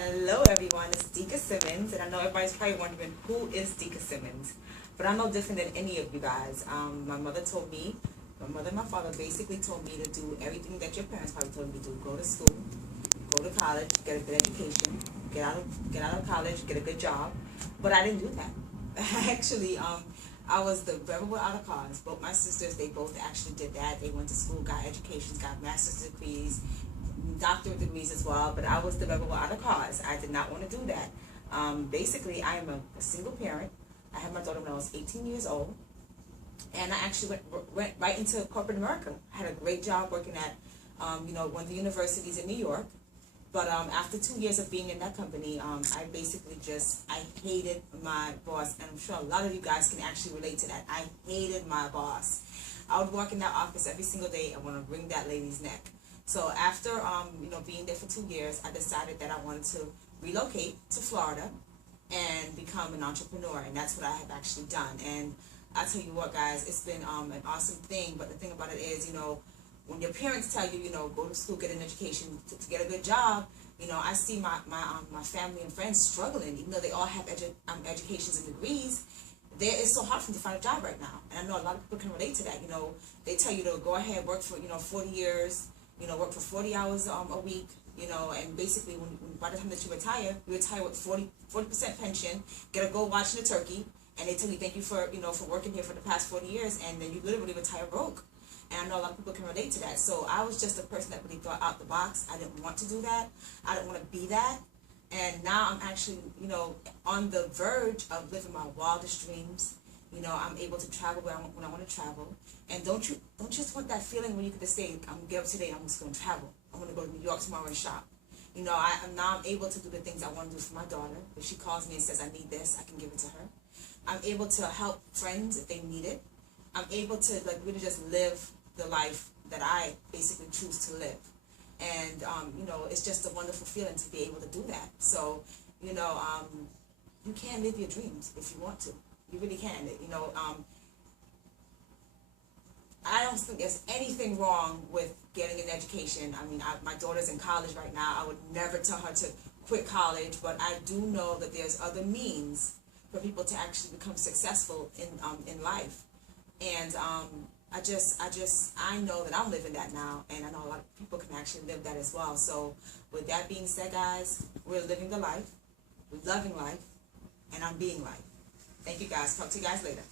Hello everyone, it's Deeca Simmons, and I know everybody's probably wondering who is Deeca Simmons, but I'm no different than any of you guys. My mother and my father basically told me to do everything that your parents probably told me to do. Go to school, go to college, get a good education, get out of college, get a good job, but I didn't do that. Actually, I was the rebel without a cause. Both my sisters, they both actually did that. They went to school, got educations, got master's degrees, doctorate degrees as well, but I was the rebel without a cause. I did not want to do that. Basically, I am a single parent. I had my daughter when I was 18 years old, and I actually went right into corporate America. I had a great job working at, one of the universities in New York. But after 2 years of being in that company, I basically I hated my boss, and I'm sure a lot of you guys can actually relate to that. I hated my boss. I would walk in that office every single day and want to wring that lady's neck. So after being there for 2 years, I decided that I wanted to relocate to Florida and become an entrepreneur, and that's what I have actually done. And I tell you what, guys, it's been an awesome thing. But the thing about it is, when your parents tell you, go to school, get an education, to get a good job, I see my family and friends struggling, even though they all have educations and degrees. It's so hard for them to find a job right now, and I know a lot of people can relate to that. They tell you to go ahead, work for 40 years, work for 40 hours a week, and basically by the time that you retire with 40% pension, get a gold watch and a turkey, and they tell you thank you for working here for the past 40 years, and then you literally retire broke. And I know a lot of people can relate to that. So I was just a person that really thought out the box. I didn't want to do that. I didn't want to be that. And now I'm actually, on the verge of living my wildest dreams. I'm able to travel when I want to travel. And don't just want that feeling when you can just say, I'm going to get up today and I'm just going to travel. I'm going to go to New York tomorrow and shop. I'm able to do the things I want to do for my daughter. If she calls me and says I need this, I can give it to her. I'm able to help friends if they need it. I'm able to really just live the life that I basically choose to live. And, it's just a wonderful feeling to be able to do that. So, you can live your dreams if you want to. You really can. I don't think there's anything wrong with getting an education. I mean, my daughter's in college right now. I would never tell her to quit college, but I do know that there's other means for people to actually become successful in life. And I know that I'm living that now, and I know a lot of people can actually live that as well. So with that being said, guys, we're living the life, we're loving life, and I'm being life. Thank you, guys. Talk to you guys later.